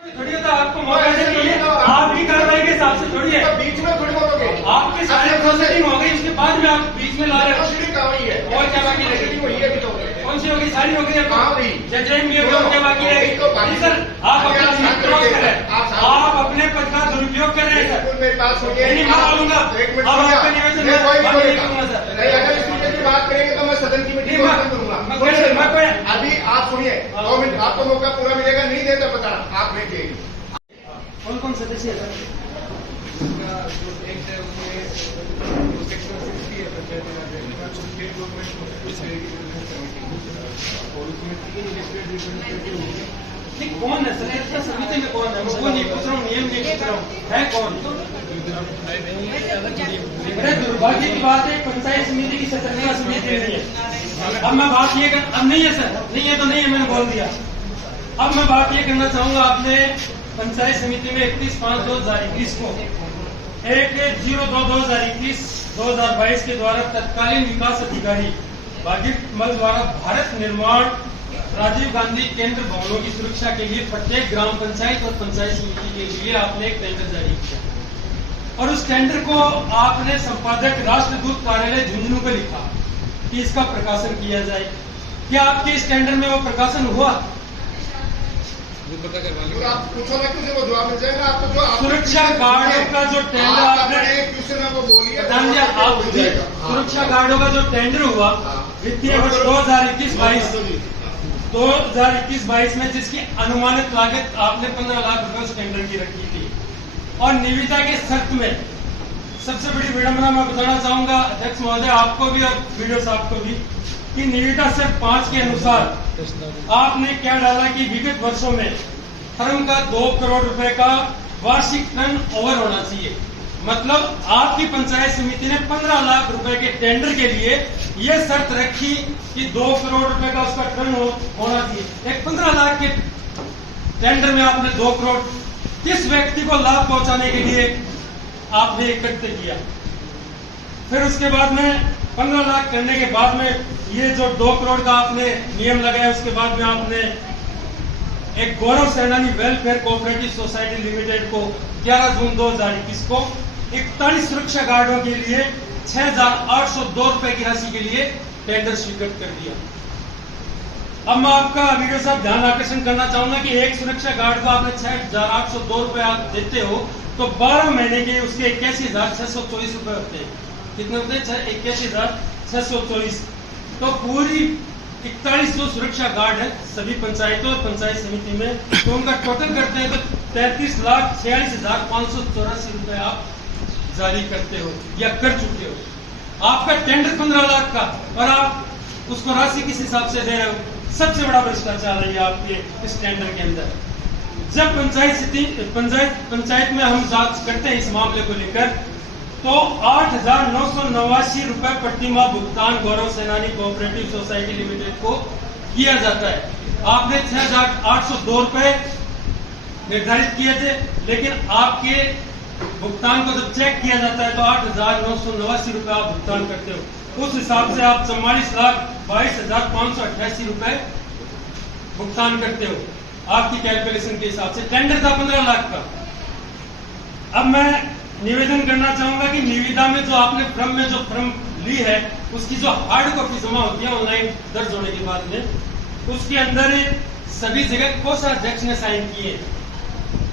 थोड़ी होता आपको मौका देंगे, आपकी कार्रवाई के हिसाब से थोड़ी है। बीच में थोड़ी बोलोगे, आपके सारे प्रोसेसिंग हो गई, उसके बाद में आप बीच में ला रहे हो। और क्या बाकी रह गई? कौन सी होगी? सारी हो गई। क्या बाकी रह गई? सर आप अपना लिमिट क्रॉस कर रहे हैं, आप अपने पद का दुरुपयोग कर रहे हैं सर। मेरी बात सुनिए, नहीं मैं बोलूंगा, अब आपका निवेदन मैं करूंगा सर। अगर इस मुद्दे की बात करेंगे तो मैं सदन की मीटिंग करूंगा। अभी आप सुनिए, 2 मिनट आपको मौका पूरा मिलेगा, नहीं देता पता आप लेके। कौन कौन सदस्य है? कौन है सर? इतना समिति में कौन है? मैं वो नहीं पूछ रहा हूँ, नियम नहीं पूछ रहा हूँ, है कौन? बड़े दुर्भाग्य की बात है, पंचायत समिति की सदस्यता समिति नहीं है। अब मैं बात ये कर, अब नहीं है सर, नहीं है तो नहीं है, मैंने बोल दिया। अब मैं बात ये करना चाहूंगा, आपने पंचायत समिति में 31/5/2021 को 1/02/2021-2022 के द्वारा तत्कालीन विकास अधिकारी भागीरथ मल द्वारा भारत निर्माण राजीव गांधी केंद्र भवनों की सुरक्षा के लिए प्रत्येक ग्राम पंचायत और पंचायत समिति के लिए आपने एक टेंडर जारी किया और उस टेंडर को आपने संपादक राष्ट्रदूत कार्यालय झुंझुनू को लिखा कि इसका प्रकाशन किया जाए। क्या आपके इस टेंडर में वो प्रकाशन हुआ? आप पूछो ना, किसी को जवाब मिल जाएगा आपको। जो सुरक्षा गार्डों का जो टेंडर आपने क्वेश्चन है वो बोलिए, आप सुरक्षा गार्डों का जो टेंडर हुआ वित्तीय वर्ष 2021-22 में जिसकी अनुमानित लागत आपने 15 लाख रुपए उस टेंडर की रखी थी और निविदा के शर्त में सबसे बड़ी विडंबना मैं बताना चाहूंगा अध्यक्ष महोदय, आपको भी और वीडियो साहब को भी, कि निविदा शर्त 5 के अनुसार आपने क्या डाला कि विगत वर्षों में फर्म का 2 करोड़ रुपए का वार्षिक टर्न ओवर होना चाहिए। मतलब आपकी पंचायत समिति ने 15 लाख रुपए के टेंडर के लिए यह शर्त रखी कि 2 करोड़ रुपए का उसका टर्न होना चाहिए। एक 15 लाख के टेंडर में आपने 2 करोड़ किस व्यक्ति को लाभ पहुंचाने के लिए आपने एकत्र किया? फिर उसके बाद में 15 लाख करने के बाद में ये जो 2 करोड़ का आपने नियम लगाया, उसके बाद में आपने एक गौरव सेनानी वेलफेयर कोऑपरेटिव सोसाइटी लिमिटेड को 11 जून 2021 को 41 सुरक्षा गार्डों के लिए 6,802 रुपए की राशि के लिए टेंडर स्वीकृत कर दिया। अब मैं आपका वीडियो साहब ध्यान आकर्षण करना चाहूंगा कि एक सुरक्षा गार्ड को आपने 6,802 रुपए आप देते हो तो 12 महीने के उसके 81,624 रुपए होते हैं। कितने होते हैं? 81,624। तो पूरी 41 जो सुरक्षा गार्ड है सभी पंचायतों और पंचायत समिति में, तो उनका टोटल करते हैं तो 33,46,584 रुपए आप जारी करते हो या कर चुके हो। आपका टेंडर 15 लाख का और आप उसको राशि किस हिसाब से दे रहे हो? सबसे बड़ा भ्रष्टाचार है आपके इस टेंडर के अंदर। जब पंचायत में हम जांच करते हैं इस मामले को लेकर तो 8,989 रुपए प्रतिमाह भुगतान गौरव सेनानी कोऑपरेटिव सोसाइटी लिमिटेड को किया जाता है। आपने 6,802 रुपए निर्धारित किए थे, लेकिन आपके भुगतान को जब चेक किया जाता है तो 8,989 रुपए आप भुगतान करते हो। उस हिसाब से आप 44,22,588 रुपए भुगतान करते हो आपकी कैलकुलेशन के हिसाब से। टेंडर था 15 लाख का। अब मैं निवेदन करना चाहूंगा कि निविदा में जो आपने फर्म में जो फर्म ली है उसकी जो हार्ड कॉपी जमा होती है ऑनलाइन दर्ज होने के बाद में, उसके अंदर सभी जगह कोषाध्यक्ष ने साइन किए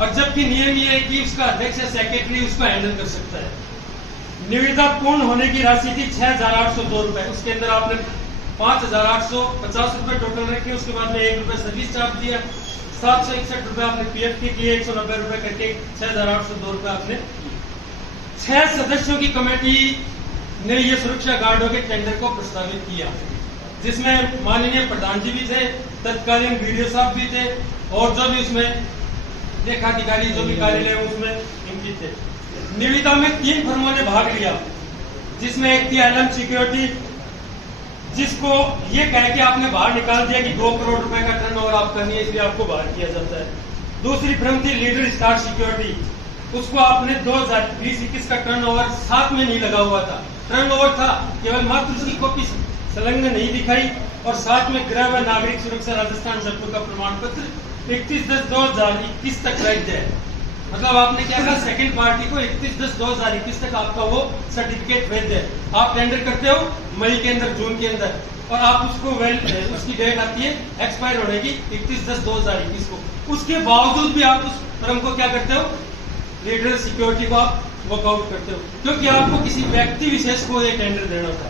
और जबकि नियम ये है कि उसका अध्यक्ष या सेक्रेटरी उसको हैंडल कर सकता है। निविदा पूर्ण होने की राशि थी 6,802 रुपए, उसके अंदर आपने 5,850 रुपए टोटल रखे, उसके बाद में 1 रुपए सर्विस चार्ज दिया, 761 रुपए आपने पीएफ के किए, 190 रुपए करके 6,802 रुपए आपने 6 सदस्यों की कमेटी ने ये सुरक्षा गार्डों के टेंडर को प्रस्तावित किया, जिसमें माननीय प्रधान जी भी थे, तत्कालीन वीडियो साहब भी थे और जो भी उसमें लेखाधिकारी जो भी कार्यालय उसमें इनकी थे। निविदा में 3 फर्मों ने भाग लिया, जिसमें एक थी एलएम सिक्योरिटी, जिसको ये कह के आपने बाहर निकाल दिया कि 2 करोड़ रुपए का टर्नओवर आप करनी है इसलिए आपको बाहर किया जाता है। दूसरी फर्म थी लीडर स्टार सिक्योरिटी, उसको आपने 2020-21 का टर्नओवर साथ में नहीं लगा हुआ था, टर्नओवर था केवल मात्र उसकी कॉपी संलग्न नहीं दिखाई और साथ में गृह व नागरिक सुरक्षा राजस्थान जयपुर का प्रमाण पत्र 31/10/2021 तक वैध है। मतलब आपने क्या कहा, सेकंड पार्टी को 31/10/2021 तक आपका वो सर्टिफिकेट वैध है। आप टेंडर करते हो मई के अंदर, जून के अंदर, और आप उसको उसकी डेट आती है एक्सपायर होने की 31/10/2021 को। उसके बावजूद भी आप उस फर्म को क्या करते हो, लीडर सिक्योरिटी को आप वर्कआउट करते हो, क्योंकि आपको किसी व्यक्ति विशेष को ये टेंडर देना था।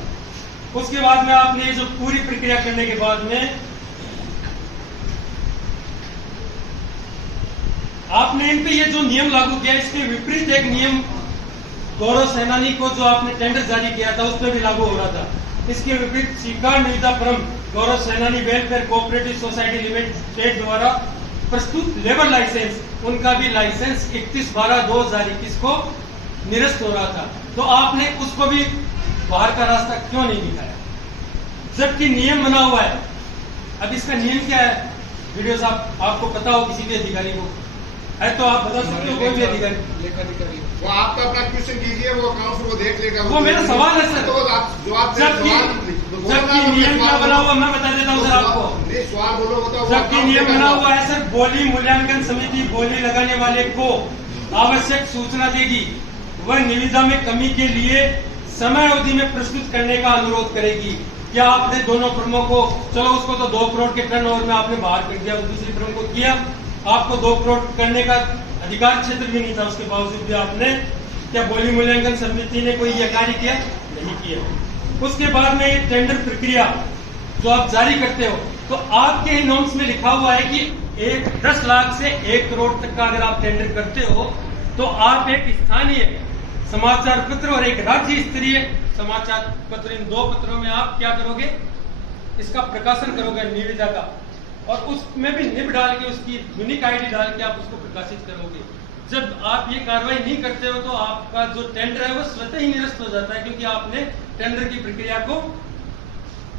उसके बाद में आपने जो पूरी प्रक्रिया करने के बाद में आपने इन पे ये जो नियम लागू किया, इसके विपरीत एक नियम गौरव सेनानी को जो आपने टेंडर जारी किया था उस पर भी लागू हो रहा था। इसके विपरीत स्वीकार निविदा फर्म गौरव सेनानी वेलफेयर कोऑपरेटिव सोसाइटी लिमिटेड द्वारा प्रस्तुत लेबर लाइसेंस, उनका भी लाइसेंस 31/12/2021 को निरस्त हो रहा था। तो आपने उसको भी बाहर का रास्ता क्यों नहीं दिखाया, जबकि नियम बना हुआ है। अब इसका नियम क्या है, वीडियो साहब आपको पता हो किसी भी अधिकारी को है तो आप बता सकते हो, कोई भी अधिकारी। वो आपका अपना क्वेश्चन कीजिए, वो अकाउंट वो देख लेगा। वो मेरा सवाल है सर, तो आप जवाब जबकि नियम क्या बना हुआ, मैं बता देता हूँ सर आपको। सवाल बोलो, बताओ। जबकि नियम बना हुआ है सर, बोली मूल्यांकन समिति बोली लगाने वाले को आवश्यक सूचना देगी, वह निविदा में कमी के लिए समय अवधि में प्रस्तुत करने का अनुरोध करेगी। क्या आपने दोनों फर्मों को, चलो उसको तो 2 करोड़ के टर्नओवर में आपने बाहर कर दिया, दूसरी फर्म को किया, आपको 2 करोड़ करने का अधिकार क्षेत्र भी नहीं था, उसके बावजूद भी आपने, क्या बोली मूल्यांकन समिति ने कोई यह कार्य किया? नहीं किया। उसके बाद में ये टेंडर प्रक्रिया जो आप जारी करते हो, तो आपके नॉर्म्स में लिखा हुआ है कि 10 लाख से 1 करोड़ तक का अगर आप टेंडर करते हो तो आप एक स्थानीय समाचार पत्र और एक राज्य स्तरीय समाचार पत्र, इन 2 पत्रों में आप क्या करोगे, इसका प्रकाशन करोगे निविदा का, और उसमें भी निब डाल के उसकी यूनिक आईडी डाल के आप उसको प्रकाशित करोगे। जब आप ये कार्रवाई नहीं करते हो तो आपका जो टेंडर है वो स्वतः ही निरस्त हो जाता है, क्योंकि आपने टेंडर की प्रक्रिया को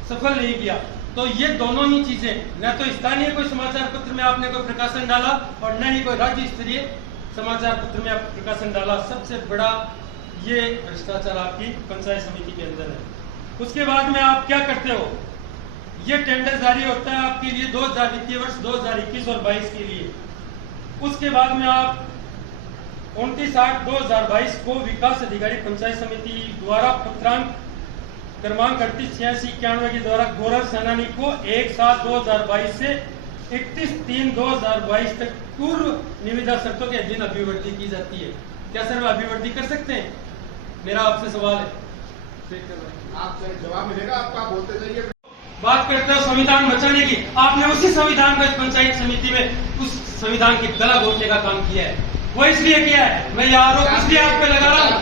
सफल नहीं किया। तो ये दोनों ही चीजें, न तो स्थानीय कोई समाचार पत्र में आपने कोई प्रकाशन डाला और न ही कोई राज्य स्तरीय समाचार पत्र में आप प्रकाशन डाला, सबसे बड़ा ये भ्रष्टाचार आपकी पंचायत समिति के अंदर है। उसके बाद में आप क्या करते हो, ये टेंडर जारी होता है आपके लिए 2000 वित्तीय वर्ष 2021 और 22 के लिए। उसके बाद में आप 29/8/2022 को विकास अधिकारी पंचायत समिति द्वारा पत्रांक क्रमांक 388691 के द्वारा गौरव सेनानी को 1/7/2022 से 31/3/2022 तक पूर्व निविदा शर्तों के अधीन अभिवर्ती की जाती है। क्या सर वो अभिवर्ती कर सकते हैं? मेरा आपसे सवाल है। आपसे जवाब मिलेगा, आपका बोलते जाइए। बात करते हो संविधान बचाने की, आपने उसी संविधान को इस पंचायत समिति में उस संविधान की गला घोटने का काम किया है। वो इसलिए किया है, मैं ये आरोप इसलिए आप पे लगा रहा हूँ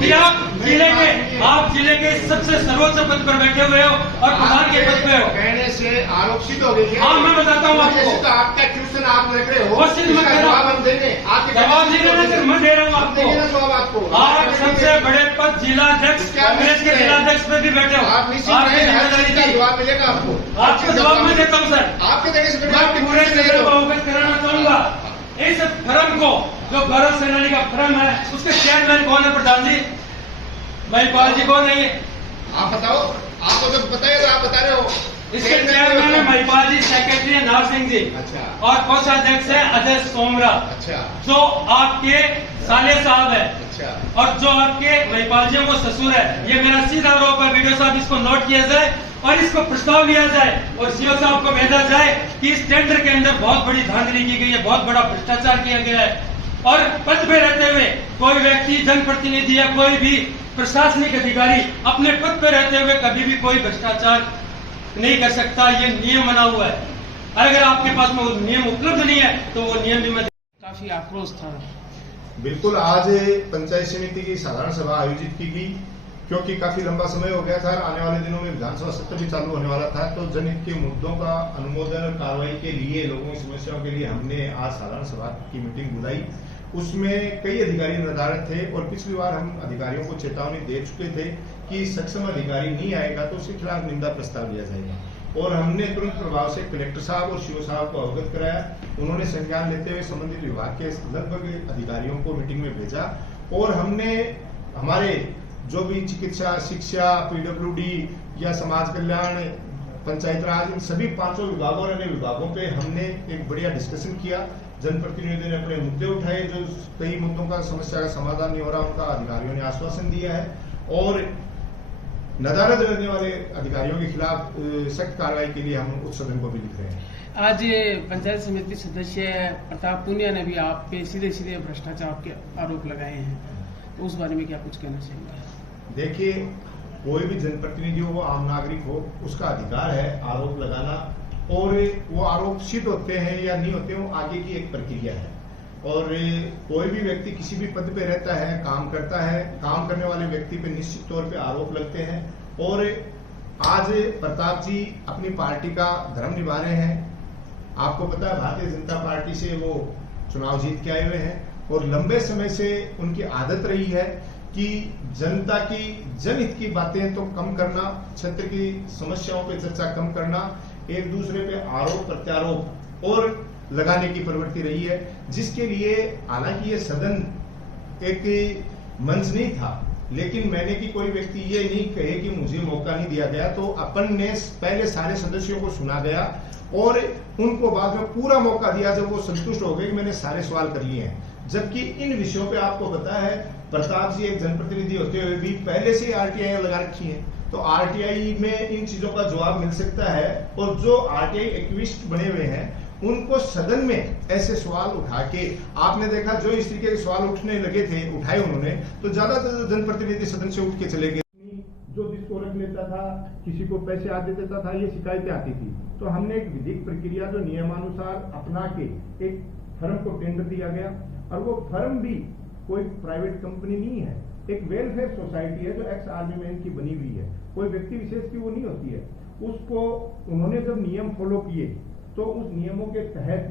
कि आप जिले के सबसे सर्वोच्च पद पर बैठे हुए हो और प्रधान के पद पे हो। कहने से आरोप सिद्ध हो गई। हाँ मैं बताता हूँ आपको, आपका क्वेश्चन आप रख रहे हो, वो सिद्ध मत करो, जवाब हम देंगे। जवाब नहीं देना सर, मैं दे रहा हूँ आपको। आप सबसे बड़े पद जिलाध्यक्ष, कांग्रेस के जिलाध्यक्ष पे भी बैठे हो, आपकी जवाब मिलेगा आपको। आपको जवाब मैं देता हूँ सर, आपके देने से पूरे जिले को अवगत कराना चाहूंगा। इस फर्म को, जो गौरव सेनानी का फर्म है, उसके चेयरमैन कौन है? प्रधान जी महिपाल जी कौन है? आप बताओ, आपको जब बताइए तो आप बता रहे हो। इसके चेयरमैन है महिपाल जी, सेक्रेटरी है नार सिंह जी, अच्छा, और कोषाध्यक्ष है अजय सोमरा, अच्छा, जो आपके साले साहब है, अच्छा, और जो आपके महिपाल जी वो ससुर है। ये मेरा सीधा आरोप है, वीडियो साहब इसको नोट किया जाए और इसको प्रस्ताव लिया जाए और सीओ साहब को भेजा जाए कि इस टेंडर के अंदर बहुत बड़ी धांधली की गई है, बहुत बड़ा भ्रष्टाचार किया गया है, और पद पे रहते हुए कोई व्यक्ति, जनप्रतिनिधि या कोई भी प्रशासनिक अधिकारी अपने पद पे रहते हुए कभी भी कोई भ्रष्टाचार नहीं कर सकता। ये नियम बना हुआ है, अगर आपके पास में वो नियम उपलब्ध नहीं है तो वो नियम भी मैं काफी आक्रोश था। बिल्कुल, आज पंचायत समिति की साधारण सभा आयोजित की गई, क्योंकि काफी लंबा समय हो गया था, आने वाले दिनों में विधानसभा सत्र भी चालू होने वाला था, तो जनहित के मुद्दों का अनुमोदन और कार्रवाई के लिए, लोगों की समस्याओं के लिए हमने आज साधारण सभा की मीटिंग बुलाई। उसमें कई अधिकारी निर्धारित थे और पिछली बार हम अधिकारियों को चेतावनी दे चुके थे कि सक्षम अधिकारी नहीं आएगा तो उसके खिलाफ निंदा प्रस्ताव लिया जाएगा, और हमने तुरंत प्रभाव से कलेक्टर साहब और सीओ साहब को अवगत कराया। उन्होंने संज्ञान लेते हुए संबंधित विभाग के लगभग अधिकारियों को मीटिंग में भेजा, और हमने हमारे जो भी चिकित्सा, शिक्षा, पीडब्ल्यूडी या समाज कल्याण पंचायत राज, इन सभी 5 विभागों और अन्य विभागों पे हमने एक बढ़िया डिस्कशन किया। जनप्रतिनिधियों ने अपने मुद्दे उठाए, जो कई मुद्दों का समस्या का समाधान नहीं हो रहा, उनका अधिकारियों ने आश्वासन दिया है और नदारद रहने वाले अधिकारियों के खिलाफ सख्त कार्रवाई के लिए हम उच्च सदन को भी लिख रहे हैं। आज पंचायत समिति सदस्य प्रताप पुनिया ने भी आप पे सीधे सीधे भ्रष्टाचार के आरोप लगाए हैं, तो उस बारे में क्या कुछ कहना चाहिए? देखिए, कोई भी जनप्रतिनिधि हो, आम नागरिक हो, उसका अधिकार है आरोप लगाना, और वो आरोप सिद्ध होते हैं या नहीं होते, वो आगे की एक प्रक्रिया है। और कोई भी व्यक्ति किसी भी पद पे रहता है, काम करता है, काम करने वाले व्यक्ति पे निश्चित तौर पे आरोप लगते हैं। और आज प्रताप जी अपनी पार्टी का धर्म निभा रहे हैं। आपको पता है, भारतीय जनता पार्टी से वो चुनाव जीत के आए हुए हैं और लंबे समय से उनकी आदत रही है कि जनता की जनहित की बातें तो कम करना, क्षेत्र की समस्याओं पे चर्चा कम करना, एक दूसरे पे आरोप प्रत्यारोप और लगाने की प्रवृत्ति रही है, जिसके लिए हालांकि ये सदन एक मंच नहीं था, लेकिन मैंने कि कोई व्यक्ति ये नहीं कहे कि मुझे मौका नहीं दिया गया, तो अपन ने पहले सारे सदस्यों को सुना गया और उनको बाद में पूरा मौका दिया जब वो संतुष्ट हो गए कि मैंने सारे सवाल कर लिए हैं। जबकि इन विषयों पे आपको पता है, प्रताप जी एक जनप्रतिनिधि होते हुए भी पहले से आरटीआई लगा रखी है, तो आरटीआई में इन चीजों का जवाब मिल सकता है। और जो आरटीआई एक्टिविस्ट बने हुए हैं, उनको सदन में ऐसे सवाल उठा के, आपने देखा जो इस तरीके के सवाल उठने लगे थे, उठाए उन्होंने, तो ज्यादातर जनप्रतिनिधि सदन से उठ के चले गए। जो जिसको रख लेता था, किसी को पैसे आ देता था, ये शिकायतें आती थी। तो हमने एक विधिक प्रक्रिया जो नियमानुसार अपना के एक फर्म को टेंडर दिया गया, और वो फर्म भी कोई प्राइवेट कंपनी नहीं है, एक वेलफेयर सोसाइटी है जो एक्स आर्मी मैन की बनी हुई है, कोई व्यक्ति विशेष की वो नहीं होती है। उसको उन्होंने जब नियम फॉलो किए, तो उस नियमों के तहत